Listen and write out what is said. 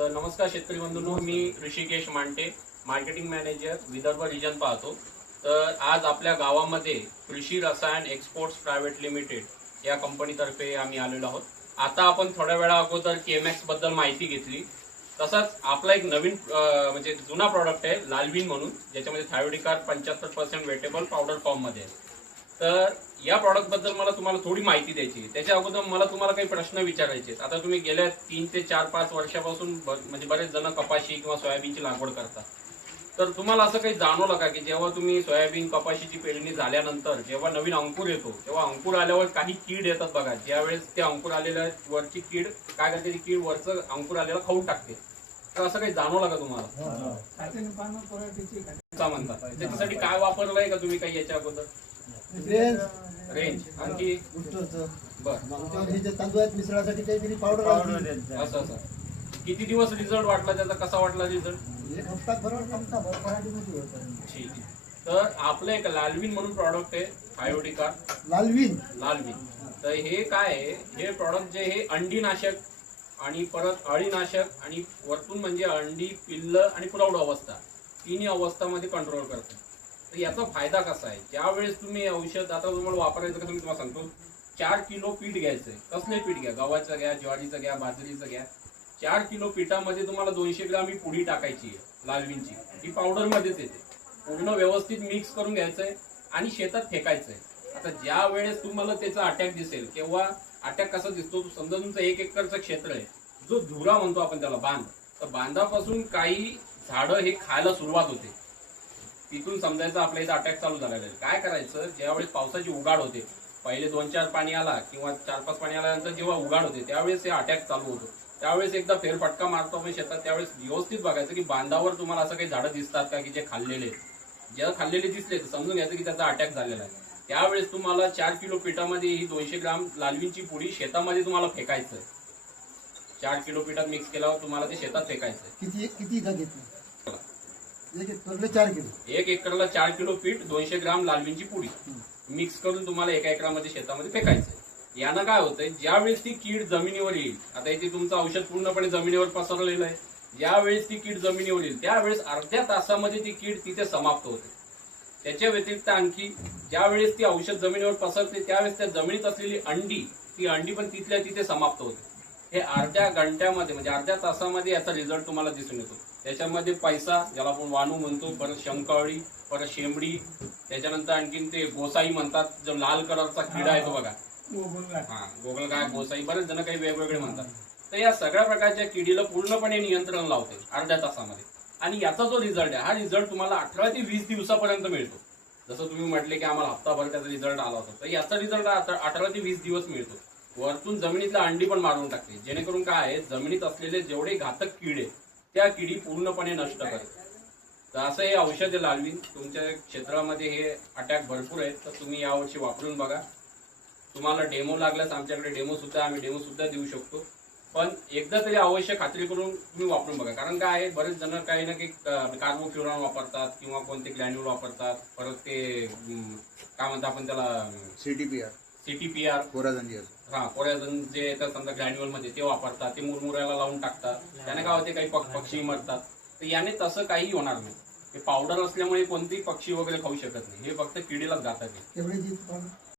तर नमस्कार शेतकरी बंधूंनो, मी Rishikesh Mante, marketing manager Vidarbha region पाहतो. तर आज आपल्या गावामध्ये कृषी रसायन एक्सपोर्ट्स प्रायव्हेट लिमिटेड या कंपनीतर्फे आम्ही आलेलो आहोत. आता आपण थोड्या वेळा अगोदर केमॅक्स बद्दल माहिती घेतली. तसाच आपला एक नवीन म्हणजे जुना प्रॉडक्ट आहे लालविन म्हणून, ज्याच्यामध्ये थायोडिकार 75% वेटेबल पावडर फॉर्म मध्ये आहे. तर या प्रॉडक्ट बद्दल मला तुम्हाला थोडी माहिती द्यायची. त्याच्या अगोदर मला तुम्हाला काही प्रश्न विचारायचे. आता तुम्ही गेल्या 3 ते 4-5 वर्षापासून म्हणजे बरेच जण कपाशी किंवा सोयाबीनची लागवड करतात. तर तुम्हाला असं काही जाणवलं का की जेव्हा तुम्ही सोयाबीन कपाशीची पेरणी झाल्यानंतर जेव्हा नवीन अंकुर येतो, तेव्हा अंकुर आल्यावर काही कीड येतात बघा. ज्यावेळेस ते अंकुर आलेल्या वरची कीड काय करते, ती कीड वरचं अंकुर आलेलं खाऊन टाकते. तर असं काही जाणवलं का तुम्हाला? म्हणतात त्याच्यासाठी काय वापरलंय का तुम्ही काही याच्या अगोदर? रेंज आणखी तांदूळ मिसळासाठी काहीतरी पावडर असं असं. किती दिवस रिझल्ट वाटला त्याचा, कसा वाटला रिझल्ट? एक हप्ता ठीक आहे. तर आपलं एक लालविन म्हणून प्रॉडक्ट आहे थायोडिकार लालविन. तर हे काय आहे, हे प्रॉडक्ट जे हे अंडीनाशक आणि परत अळीनाशक आणि वरतून म्हणजे अंडी, पिल्ल आणि प्रौढ अवस्था तिन्ही अवस्थामध्ये कंट्रोल करतं. तर याचा फायदा कसा आहे, ज्यावेळेस तुम्ही औषध आता तुम्हाला वापरायचं कसं मी तुम्हाला सांगतो. 4 किलो पीठ घ्यायचंय. कसले पीठ घ्या, गव्हाचं घ्या, ज्वारीचं घ्या, बाजरीचं घ्या. 4 किलो पिठामध्ये तुम्हाला 200 ग्राम ही पुडी टाकायची आहे लालविनची. ही पावडर मध्येच येते. पूर्ण व्यवस्थित मिक्स करून घ्यायचंय आणि शेतात फेकायचंय. आता ज्या वेळेस तुम्हाला त्याचा अटॅक दिसेल, किंवा अटॅक कसा दिसतो, समजा तुमचं 1 एकरचं क्षेत्र आहे, जो धुरा म्हणतो आपण त्याला, बांध. तर बांधापासून काही झाडं हे खायला सुरुवात होते. तिथून समजायचं आपल्या इथं अटॅक चालू झालेला आहे. काय करायचं, ज्यावेळेस पावसाची उघाड होते, पहिले 2-4 पाणी आला किंवा 4-5 पाणी आल्यानंतर जेव्हा उघाड होते त्यावेळेस हे अटॅक चालू होतो. त्यावेळेस एकदा फेरफटका मारतो आपण शेतात. त्यावेळेस व्यवस्थित बघायचं की बांधावर तुम्हाला असं काही झाडं दिसतात का की जे खाल्लेले. जेव्हा खाल्लेले दिसले तर समजून घ्यायचं की त्याचा अटॅक झालेला आहे. त्यावेळेस तुम्हाला 4 किलो पिठामध्ये ही 200 ग्राम लालविनची पुडी शेतामध्ये तुम्हाला फेकायचं आहे. 4 किलो पिठात मिक्स केल्यावर तुम्हाला ते शेतात फेकायचं आहे. किती घेतली? 4 किलो. 1 एकरला 4 किलो पीठ, 200 ग्राम लालविनची पुडी मिक्स करून तुम्हाला 1 एकरामध्ये शेतामध्ये फेकायचंय. यानं काय होतंय, ज्यावेळेस ती कीड जमिनीवर येईल, आता इथे तुमचं औषध पूर्णपणे जमिनीवर पसरलेलं आहे. ज्यावेळेस ती कीड जमिनीवर येईल त्यावेळेस अर्ध्या तासामध्ये ती कीड तिथे समाप्त होते. त्याच्या व्यतिरिक्त आणखी ज्यावेळेस ती औषध जमिनीवर पसरते त्यावेळेस त्या जमिनीत असलेली अंडी, ती अंडी पण तिथल्या तिथे समाप्त होते. हे अर्ध्या घंट्यामध्ये म्हणजे अर्ध्या तासामध्ये याचा रिझल्ट तुम्हाला दिसून येतो. त्याच्यामध्ये पैसा, ज्याला आपण वाणू म्हणतो, परत शंखअळी, परत शेंबडी, त्याच्यानंतर आणखीन ते गोसाई म्हणतात, जो लाल कलरचा किडा आहे तो बघा, गोगलगाय, गोसाई, बरेच जण काही वेगवेगळे म्हणतात. तर या सगळ्या प्रकारच्या किडीला पूर्णपणे नियंत्रण लावते अर्ध्या तासामध्ये. आणि याचा जो रिझल्ट आहे, हा रिझल्ट तुम्हाला 18 ते 20 दिवसापर्यंत मिळतो. जसं तुम्ही म्हटले की आम्हाला हप्ताभर त्याचा रिझल्ट आला होता, तर याचा रिझल्ट 18 ते 20 दिवस मिळतो. वरतून जमिनीतल्या अंडी पण मारून टाकते, जेणेकरून काय आहे, जमिनीत असलेले जेवढे घातक किडे त्या किडी पूर्णपणे नष्ट करते. तर असं हे औषध आहे लालविन. तुमच्या क्षेत्रामध्ये हे अटॅक भरपूर आहेत, तर तुम्ही यावर्षी वापरून बघा. तुम्हाला डेमो लागल्यास आमच्याकडे आम्ही डेमो सुद्धा देऊ शकतो. पण एकदा तरी अवश्य खात्री करून तुम्ही वापरून बघा. कारण काय आहे, बरेच जण काही ना काही कार्बोफ्युरॉन वापरतात किंवा कोणते ग्रॅन्युल वापरतात. परत ते काय म्हणतात आपण त्याला, सीटीपीआर कोरॅझन जे येतात समजा ग्रॅन्युअल मध्ये, ते वापरतात. ते मुरमुऱ्याला लावून टाकतात. त्याने काय होते, काही पक्षी मरतात. तर याने तसं काही होणार नाही. हे पावडर असल्यामुळे कोणतेही पक्षी वगैरे खाऊ शकत नाही. हे फक्त किडीलाच घातक आहे.